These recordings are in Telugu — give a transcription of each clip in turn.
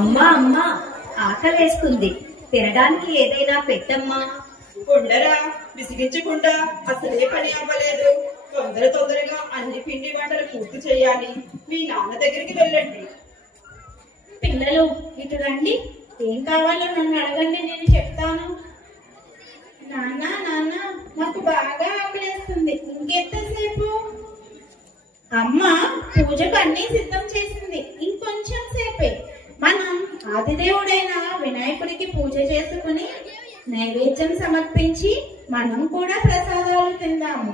అమ్మా అమ్మా, ఆకలేస్తుంది, తినడానికి ఏదైనా పెట్టమ్మా. కొండరా, విసిగించకుండా అసలే పని అవ్వలేదు. తొందరగా అన్ని పిండి వంటలు పూర్తి చేయాలి. మీ నాన్న దగ్గరికి వెళ్ళండి. పిల్లలు ఇటు రండి. ఏం కావాలో నన్ను అడగండి, నేను చెప్తాను. నాన్న నాన్న, మాకు బాగా ఆకలేస్తుంది, ఇంకెంతసేపు? అమ్మ పూజకు అన్ని సిద్ధం చేసింది, ఇంకొంచెం సేపే. మనం ఆదిదేవుడైన వినాయకుడికి పూజ చేసుకుని నైవేద్యం సమర్పించి మనం కూడా ప్రసాదాలు తిందాము.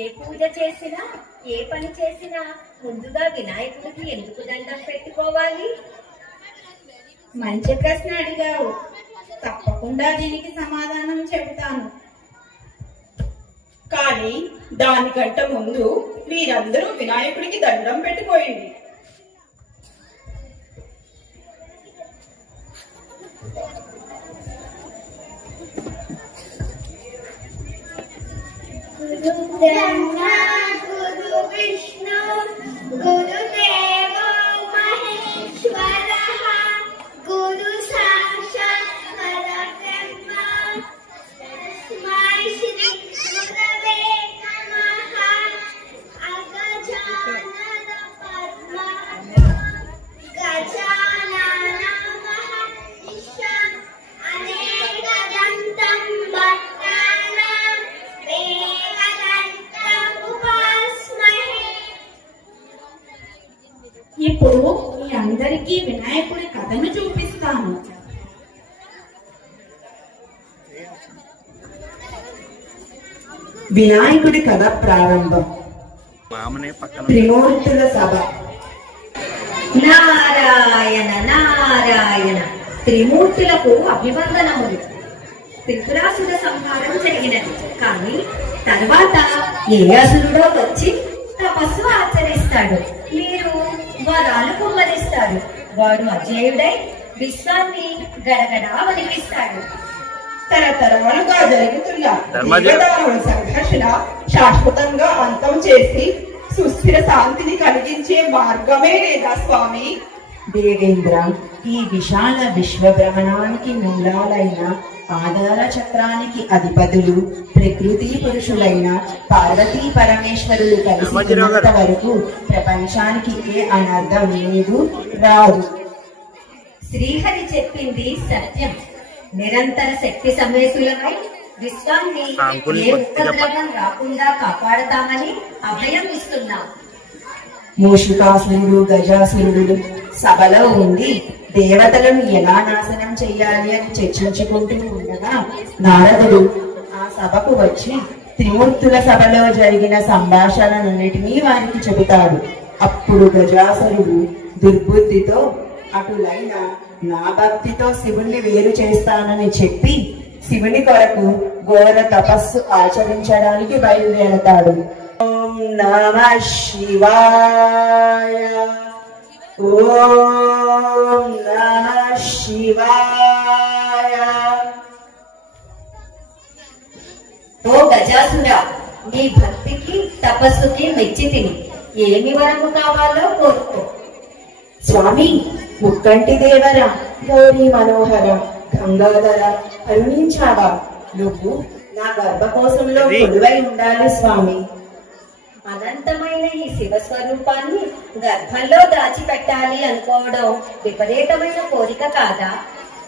ఏ పూజ చేసినా, ఏ పని చేసినా ముందుగా వినాయకుడికి ఎందుకు దండం పెట్టుకోవాలి? మంచి ప్రశ్న అడిగావు. తప్పకుండా దీనికి సమాధానం చెబుతాను. కానీ దానికంటే ముందు మీరందరూ వినాయకుడికి దండం పెట్టుకోండి. గురు బ్రహ్మ గురు విష్ణు గురుదేవో మహేశ్వరః గురు సాక్షాత్ పరబ్రహ్మ తస్మై శ్రీ గురవే నమః. అగజానన పద్మార్కం గజానన మహర్నిశం అనేకదంతం భక్తానాం ఏకదంతం ఉపాస్మహే. ఇప్పుడు మీ అందరికీ వినాయకుడి కథను చూపిస్తాను. వినాయకుడి కథ ప్రారంభం. త్రిమూర్తుల సభ. నారాయణ నారాయణ, త్రిమూర్తులకు అభివందనములు. త్రిపురాసుర సంహారం జరిగినది. కానీ తర్వాత ఏ అసురుడో వచ్చి తపస్సు ఆచరిస్తాడు. మీరు వరాలు కుమ్మరిస్తారు. వాడు అజేయుడై విశ్వాన్ని గడగడా వణికిస్తాడు. తరతరాలుగా జరుగుతున్న దేవదారుల సంఘర్షణ శాశ్వతంగా అంతం చేసి సుస్థిర శాంతిని కలిగించే మార్గమే లేదా స్వామి? దేవేంద్ర, ఈ విశాల విశ్వభ్రమణానికి మూలాలైన ఆధార చక్రానికి అధిపతులు ప్రకృతి పురుషులైన పార్వతీ పరమేశ్వరులు కలిసి ఉన్నంత వరకు ప్రపంచానికి ఏ అనర్థం లేదు, రాదు. శ్రీహరి చెప్పింది సత్యం. నిరంతర శక్తి సమేతులమై విశ్వాన్ని ఏ ఉపద్రవం రాకుండా కాపాడతామని అభయం ఇస్తున్నాం. మూషికాసురుడు గజాసురుడు సభలో ఉండి దేవతలను ఎలా నాశనం చెయ్యాలి అని చర్చించుకుంటూ ఉండగా నారదుడు ఆ సభకు వచ్చి త్రిమూర్తుల సభలో జరిగిన సంభాషణలన్నిటినీ వారికి చెబుతాడు. అప్పుడు గజాసురుడు దుర్బుద్ధితో అటులైన నా భక్తితో శివుణ్ణి వేరు చేస్తానని చెప్పి శివుని కొరకు ఘోర తపస్సు ఆచరించడానికి బయలుదేరతాడు. ఓం నమః శివాయ, ఓం నమః శివాయ. ఓ గజాసురా, నీ భక్తికి తపస్సుకి మెచ్చి తిని ఏమి వరము కావాలో కోరుకో. స్వామి, ముక్కంటి దేవర, గౌరీ మనోహర, గంగాధర, కరుణించావా? నువ్వు నా గర్భకోశంలో కొలువై ఉండాలి స్వామి. అనంతమైన ఈ శివస్వరూపాన్ని గర్భంలో దాచిపెట్టాలి అనుకోవడం విపరీతమైన కోరిక కాదా?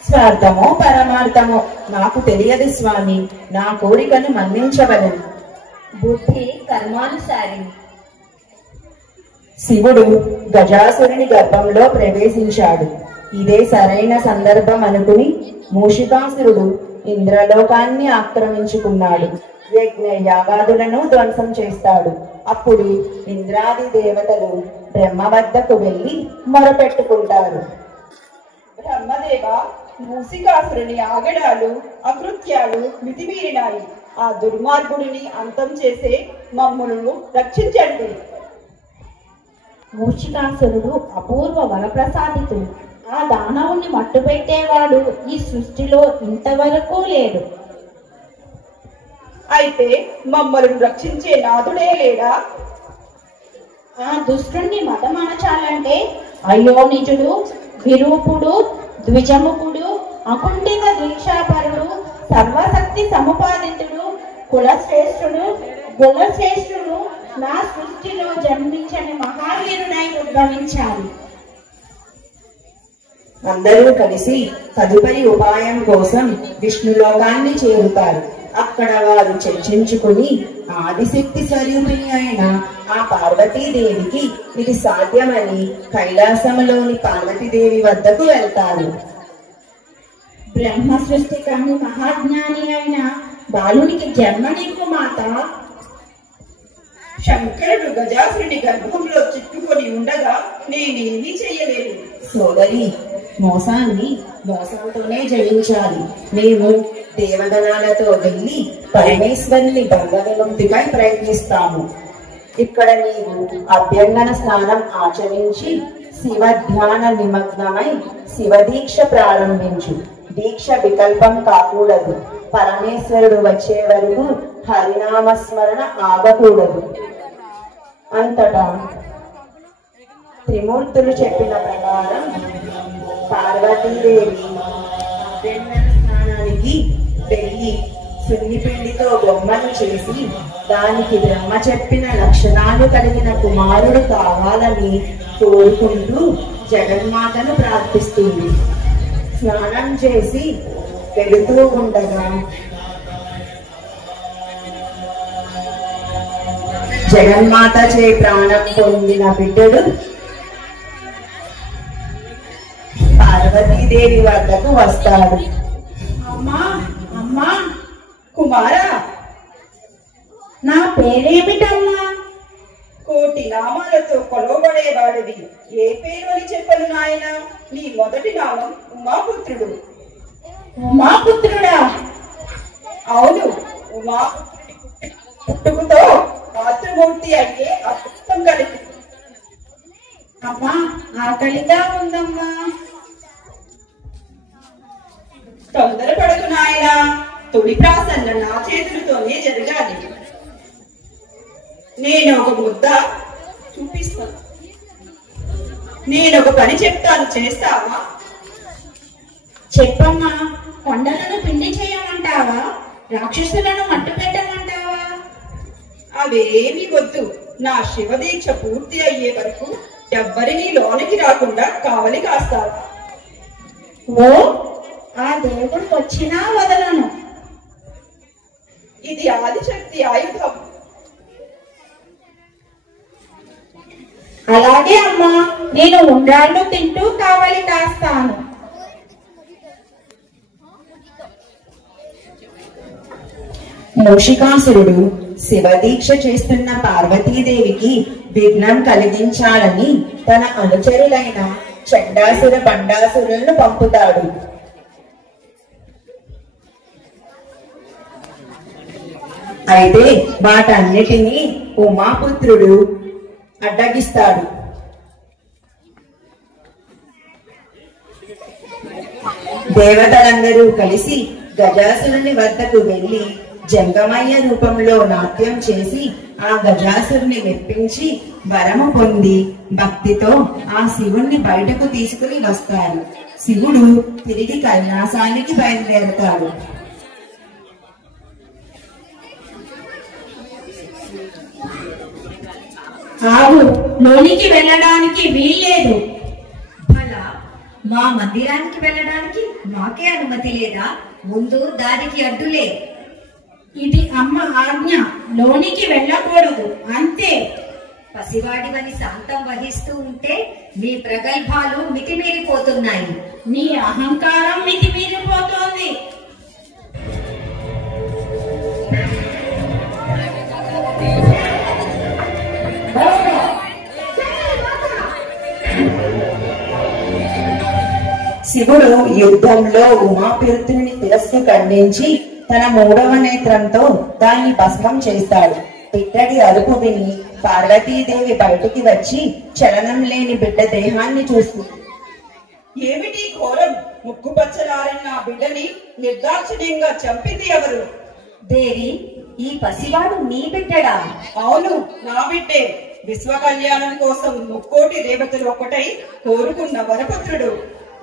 స్వార్థమో పరమార్థమో నాకు తెలియదు స్వామి. నా కోరికను మన్నించవలను. బుద్ధి కర్మానుసారి. శివుడు గజాసురుని గర్భంలో ప్రవేశించాడు. ఇదే సరైన సందర్భం అనుకుని మూషికాసురుడు ఇంద్రలోకాన్ని ఆక్రమించుకున్నాడు. యజ్ఞ యాగాదులను ధ్వంసం చేస్తాడు. అప్పుడు ఇంద్రాది దేవతలు బ్రహ్మ వద్దకు వెళ్లి మొరపెట్టుకుంటారు. బ్రహ్మదేవ, మూసికాసురుని ఆగడాలు అకృత్యాలు మితిమీరినాయి. ఆ దుర్మార్గుడిని అంతం చేసే మమ్ములను రక్షించండి. మూషికాసురుడు అపూర్వ వరప్రసాదితుడు. ఆ దానవుణ్ణి మట్టుపెట్టేవాడు ఈ సృష్టిలో ఇంతవరకు లేడు. అయితే మమ్మల్ని రక్షించే నాథుడే లేడా? ఆ దుష్టుణ్ణి మతమనచాలంటే అయ్యో నిజుడు విరూపుడు, ద్విజముఖుడు, అకుంఠిత దీక్షాపరుడు, సర్వశక్తి సముపాదితుడు, కులశ్రేష్ఠుడు నా సృష్టిలో జన్మించని మహావీరుడై ఉద్భవించాలి. అందరూ కలిసి తదుపరి ఉపాయం కోసం విష్ణులోకాన్ని చేరుతారు. అక్కడ వారు చర్చించుకుని ఆదిశక్తి స్వరూపిణి అయిన ఆ పార్వతీదేవికి ఇది సాధ్యమని కైలాసములోని పార్వతీదేవి వద్దకు వెళ్తారు. బ్రహ్మ సృష్టి కాని మహాజ్ఞాని అయిన బాలునికి జన్మనివ్వు మాత. శంకరుడు గజాసురుని గర్భంలో చిక్కుకొని ఉండగా నేనేమీ చెయ్యలేను. సోదరి, మోసాన్ని మోసంతోనే జయించాలి. మేము దేవగణాలతో వెళ్ళి పరమేశ్వరుని బంధ విముక్తికై ప్రయత్నిస్తాము. ఇక్కడ నీవు అభ్యంగన స్నానం ఆచరించి శివ ధ్యాన నిమగ్నమై శివదీక్ష ప్రారంభించు. దీక్ష వికల్పం కాకూడదు. పరమేశ్వరుడు వచ్చే వరకు హరినామస్మరణ ఆగకూడదు. అంతటా త్రిమూర్తులు చెప్పిన ప్రకారం పార్వతీదేవి అభ్యంగన స్నానానికి వెళ్ళి సున్నిపిండితో బొమ్మను చేసి దానికి బ్రహ్మ చెప్పిన లక్షణాలు కలిగిన కుమారుడు కావాలని కోరుకుంటూ జగన్మాతను ప్రార్థిస్తుంది. స్నానం చేసి వెళుతూ ఉండగా జగన్మాత చే ప్రాణం పొందిన బిడ్డడు పార్వతీదేవి వద్దకు వస్తాడు. అమ్మా అమ్మా, కుమారా, నా పేరేమిటమ్మా? కోటి నామాలతో కొలవబడేవాడివి. ఏ పేరు అని చెప్పను నాయన? నీ మొదటి నామం ఉమాపుత్రుడు. ఉమాపుత్రుడా? అవును, ఉమాపుత్రుడి పుట్టుకతో మాతృమూర్తి అయ్యే అద్భుతం కలిగి. అమ్మా, ఆకలిగా ఉందమ్మా. తొందరపడకు నాయన, తొలి ప్రాసన్న నా చేతులతోనే జరగాలి. నేను ఒక ముద్ద చూపిస్తాను. నేను ఒక పని చెప్తాను, చేస్తావా? చెప్పమ్మా. కొండలను పిండి చేయమంటావా? రాక్షసులను మట్టు పెట్టమంటావా? అవేమి వద్దు. నా శివదీక్ష పూర్తి అయ్యే వరకు ఎవ్వరినీ లోనికి రాకుండా కావలి కాస్తావా? ఓ, ఆ దేవుడికి వచ్చినా వదలను. ఇది ఆదిశక్తి ఆయుధం. అలాగే అమ్మా, నేను ఉండ్రాళ్ళు తింటూ కావలి కాస్తాను. మూషికాసురుడు శివదీక్ష చేస్తున్న పార్వతీదేవికి విఘ్నం కలిగించాలని తన అనుచరులైన చండాసుర బండాసురులను పంపుతాడు. అయితే వాటన్నిటినీ ఉమాపుత్రుడు అడ్డగిస్తాడు. దేవతలందరూ కలిసి గజాసురుని వద్దకు వెళ్లి జంగమయ్య రూపంలో నాట్యం చేసి ఆ గజాసురుని మెప్పించి వరము పొంది భక్తితో ఆ శివుణ్ణి బయటకు తీసుకుని వస్తారు. శివుడు తిరిగి కైలాసానికి బయలుదేరతాడు. ఆవు, లోనికి వెళ్ళడానికి వీల్లేదు. అలా మా మందిరానికి వెళ్ళడానికి మాకే అనుమతి లేదా? ముందు దానికి అడ్డులే. ఇది అమ్మ ఆజ్ఞ. లోనికి వెళ్ళకూడదు, అంతే. పసివాడివని శాంతం వహిస్తూ ఉంటే మీ ప్రగల్భాలు మితిమీరిపోతున్నాయి. నీ అహంకారం మితిమీరిపోతోంది. శివుడు యుద్ధంలో ఉమాపీర్తుని శిరస్సు ఖండించి తన 3వ నేత్రంతో దాన్ని భస్మం చేస్తాడు. బిడ్డడి అరుపు విని పార్వతీదేవి బయటికి వచ్చి చలనం లేని బిడ్డ దేహాన్ని చూస్తుంది. ఏమిటి ఘోరం? ముక్కు పచ్చలారని నా బిడ్డని నిర్దాక్షిణ్యంగా చంపింది ఎవరు? దేవి, ఈ పసివాడు నీ బిడ్డడా? అవును, నా బిడ్డే. విశ్వ కళ్యాణం కోసం ముక్కోటి దేవతలు ఒకటై కోరుకున్న వరపుత్రుడు.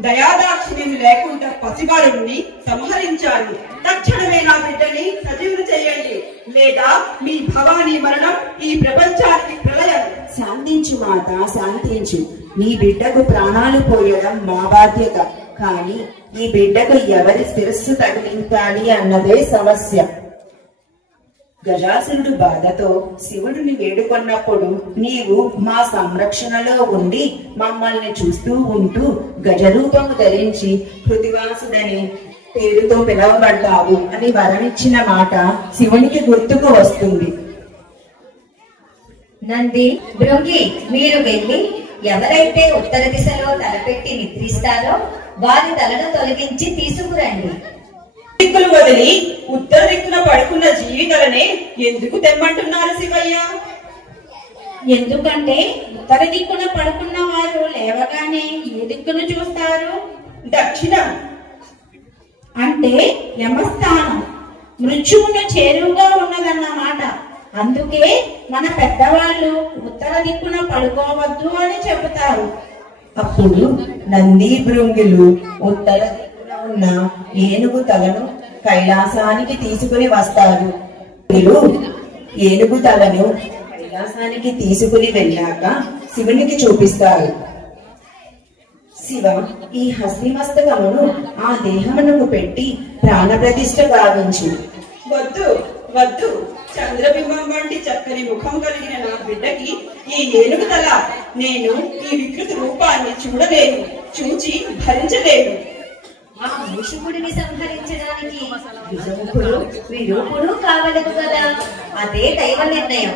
దయాదాక్షిణ్యం లేకుండా పసిబాలుని సంహరించాలి. తక్షణమే నా బిడ్డని సజీవులు చేయండి, లేదా మీ భవానీ మరణం ఈ ప్రపంచానికి ప్రళయం. శాంతించు మాత, శాంతించు. నీ బిడ్డకు ప్రాణాలు పోయడం మా బాధ్యత. కానీ ఈ బిడ్డకు ఎవరి శిరస్సు తగిలించాలి అన్నదే సమస్య. గజాసురుడు బాధతో శివుడిని వేడుకొన్నప్పుడు నీవు మా సంరక్షణలో ఉండి మమ్మల్ని చూస్తూ ఉంటూ గజరూపము ధరించి పృథివాసుడని పేరుతో పిలువబడ్డావు అని వరమిచ్చిన మాట శివునికి గుర్తుకు వస్తుంది. నంది, భృంగి, మీరు వెళ్ళి ఎవరైతే ఉత్తర దిశలో తలపెట్టి నిద్రిస్తారో వారి తలను తొలగించి తీసుకురండి. దిక్కులు వదిలి ఉత్తర దిక్కున పడుకున్న జీవితలనే ఎందుకు తెమ్మంటున్నారు శివయ్య? ఎందుకంటే ఉత్తర దిక్కున పడుకున్న వారు లేవగానే ఏ దిక్కును చూస్తారు? దక్షిణం. అంటే యమస్థానం మృత్యువును చేరువుగా ఉన్నదన్నమాట. అందుకే మన పెద్దవాళ్ళు ఉత్తర దిక్కున పడుకోవద్దు అని చెబుతారు. అప్పుడు నంది భృంగులు ఉత్తర దిక్కున ఉన్న ఏనుగు తలను కైలాసానికి తీసుకుని వస్తారు. వీళ్ళు ఏనుగు తలను కైలాసానికి తీసుకుని వెళ్ళాక శివునికి చూపిస్తారు. శివ, ఈ హస్తిమస్తకమును ఆ దేహమునకు పెట్టి ప్రాణప్రతిష్ఠ గావించు. వద్దు వద్దు, చంద్రబింబం వంటి చక్కని ముఖం కలిగిన నా బిడ్డకి ఈ ఏనుగు తల, నేను ఈ వికృత రూపాన్ని చూడలేను, చూచి భరించలేను. ఆ మూషికుడిని సంహరించడానికి విజముఖుడు విరూపుడు కావలేదు కదా, అదే దైవ నిర్ణయం.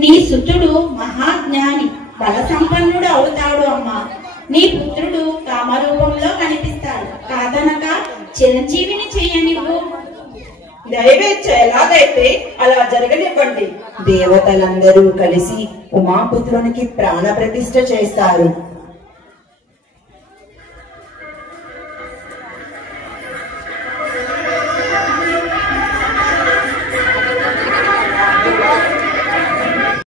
నీ సుతుడు మహాజ్ఞాని, బల సంపన్నుడు అవుతాడు అమ్మా. నీ పుత్రుడు కామరూపంలో కనిపిస్తాడు. కాదనక చిరంజీవిని చేయనివ్వు. దయవేచ్ఛ ఎలాగైతే అలా జరగనివ్వండి. దేవతలందరూ కలిసి ఉమాపుత్రునికి ప్రాణ ప్రతిష్ఠ చేస్తారు.